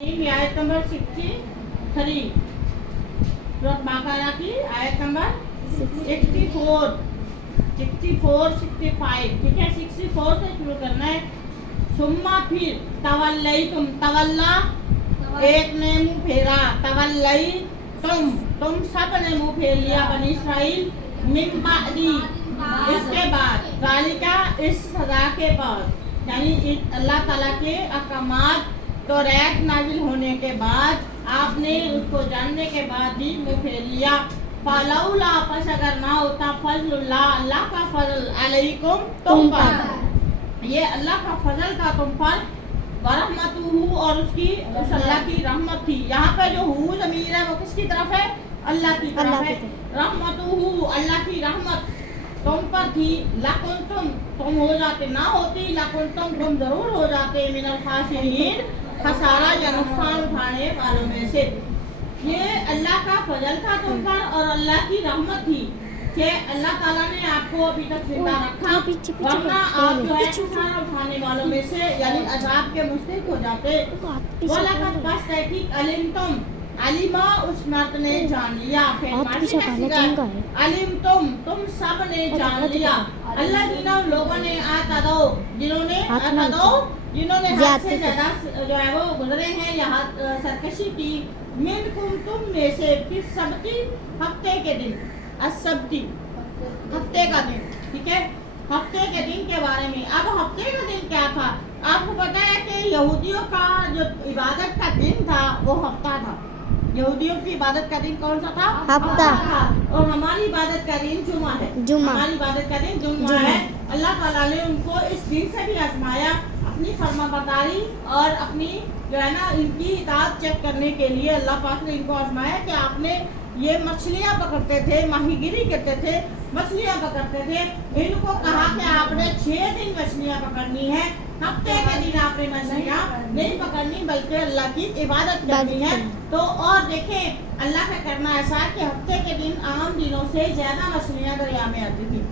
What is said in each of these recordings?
आयत नंबर 63 सूरत बकरा की आयत नंबर 64, 65, ठीक है। 64 से शुरू करना है। सुम्मा फिर तवल्लई तवल्ला एक ने मुंह फेरा, तवल्लई तुम सब ने मुंह फेर लिया बनी इसराइल मिन बादी इसके बाद जालिका इस सजा के बाद, यानी अल्लाह ताला के अहकामात तो रैत नाजिल होने के बाद आपने उसको जानने के बाद भी मुंह फेर लिया। फलौला पस अगर ना होता फजलुल्लाह अल्लाह का फजल अलैकुम तुम पर, ये अल्लाह का फजल था तुम पर, वरहमतुहू और उसकी उस अल्लाह की रहमत थी। यहाँ पे जो हू ज़मीर है वो किसकी तरफ है? अल्लाह की तरफ है। रहमतुहू अल्लाह की रहमत तुम पर थी। लकुंतुम तुम हो जाते, ना होती लकुंतुम तुम जरूर हो जाते मिनल खासिरीन खसारा या नुकसान उठाने वालों में से। ये अल्लाह का फजल था तुम पर और अल्लाह की रहमत थी कि अल्लाह ताला ने आपको अभी तक जिंदा रखा, वरना आप जो है नुकसान उठाने वालों में से यानी अजाब के मुस्तहिक हो जाते। वलकद बस तहकीक अलिमतुम अलिमा उस मर्द ने जान लिया, अलिम तुम सब ने जान लिया। अल्लाह जिन्हों लोगों ने जिन्होंने हद से ज्यादा जो है वो गुजरे हैं या सरकशी की, मिनकुम तुम में से, फिर सबती हफ्ते के दिन, असब्ती हफ्ते का दिन, ठीक है। हफ्ते के दिन के बारे में, अब हफ्ते का दिन क्या था? आपको पता है कि यहूदियों का जो इबादत का दिन था वो हफ्ता था। यहूदियों की इबादत का दिन कौन सा था? हफ्ता। और हमारी इबादत का दिन जुमा है। हमारी इबादत का दिन जुमा है। अल्लाह ताला ने उनको इस दिन से भी आजमाया, अपनी फरमाबरदारी और अपनी जो है ना इनकी इताअत चेक करने के लिए अल्लाह पाक ने इनको आजमाया कि आपने ये मछलियाँ पकड़ते थे, माहीगिरी करते थे, मछलियाँ पकड़ते थे। इनको कहा कि आपने 6 दिन मछलियाँ पकड़नी है, हफ्ते के दिन आपने मछलियाँ नहीं पकड़नी बल्कि अल्लाह की इबादत करनी है। तो और देखें अल्लाह का करना ऐसा कि हफ्ते के दिन आम दिनों से ज्यादा मछलियाँ दरिया में आती थी,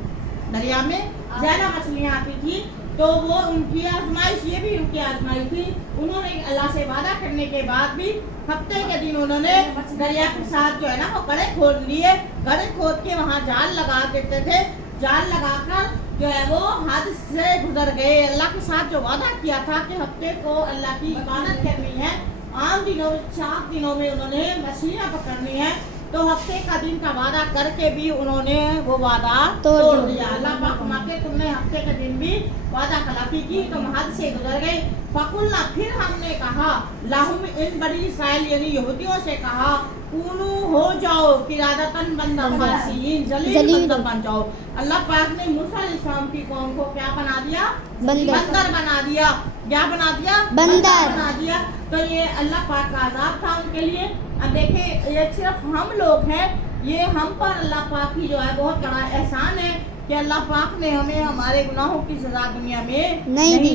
दरिया में ज्यादा मछलियाँ आती थी। तो वो उनकी आजमाइश, ये भी उनकी आजमाइश थी। उन्होंने अल्लाह से वादा करने के बाद भी हफ्ते के दिन उन्होंने दरिया के साथ जो है ना वो गड्ढे खोद लिए, गड्ढे खोद के वहाँ जाल लगा देते थे। जाल लगाकर जो है वो हद से गुजर गए। अल्लाह के साथ जो वादा किया था कि हफ्ते को अल्लाह की इबादत करनी है, आम दिनों 4 दिनों में उन्होंने मछलियाँ पकड़नी है, तो हफ्ते का दिन का वादा करके भी उन्होंने वो वादा तोड़ दिया। अल्लाह पाक फरमाते तुमने हफ्ते के दिन भी वादा खिलाफी की, तुम हद से गुजर गए। फकुलना फिर हमने कहा लाहुम इन बनी इसराइल यानी यहूदियों से कहा, कूनू हो जाओ किरादतन बंदर जलील बन जाओ। अल्लाह पाक ने मूसा अलैहिस्सलाम की कौम को क्या बना दिया? बंदर बना दिया। क्या बना दिया? बंदर बना दिया। तो ये अल्लाह पाक का अजाब था उनके लिए। अब देखें ये सिर्फ हम लोग हैं, ये हम पर अल्लाह पाक की जो है बहुत बड़ा एहसान है कि अल्लाह पाक ने हमें हमारे गुनाहों की सजा दुनिया में नहीं दी।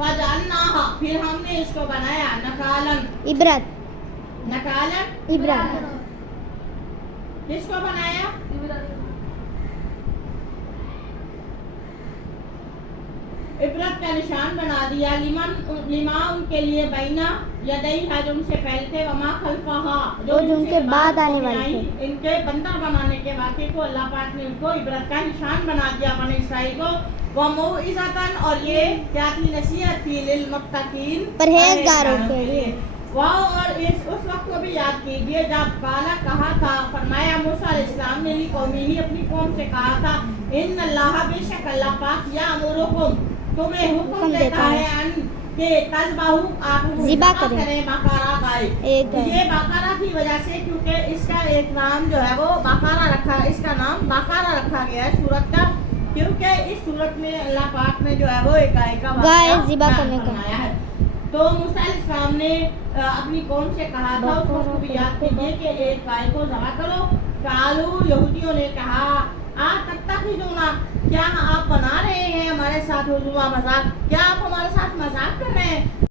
फजअलनाहा फिर हमने इसको बनाया नकालन इबरत, नकालन इबरत। किसको बनाया? इबरत का निशान बना दिया। लिमा उनके लिए बैना यदई है जो उनसे पहले थे, वमा खल्फहा जो उनके बाद आने वाले थे। इनके बंदर बनाने के वाक़े को अल्लाह पाक ने उनको इबरत का निशान बना दिया बनी इसराइल को। व मौइज़तन और ये क्या थी? नसीहत थी लिल मुत्तकीन परहेजगारों के लिए। वाह और उस वक्त को भी याद कीजिए जब काला कहा था, फरमाया मूसा अलैहिस्सलाम ने कौमी ही अपनी कौम से कहा था, इन अल्लाह बेशक अल्लाह पाक या अमरुकुम तुम्हें हुक्म देता है कि तज़बाहु आप ज़िबा करें बकरा गाय। ये बकरा की वजह से क्योंकि इसका एक नाम जो है वो बकरा रखा, इसका नाम बकरा रखा गया है सूरत का, क्योंकि इस सूरत में अल्लाह पाक ने जो है वो एक गाय का ज़िबा करने को बनाया है। तो मूसा अलैहिस्सलाम ने अपनी कौम से कहा था, उसको भी याद कीजिए कि एक गाय को ज़बह करो। कालू यहूदियों ने कहा तत्तखिज़ूना क्या आप बना रहे हैं हमारे साथ हुज़ुवा मजाक? क्या आप हमारे साथ मजाक कर रहे हैं?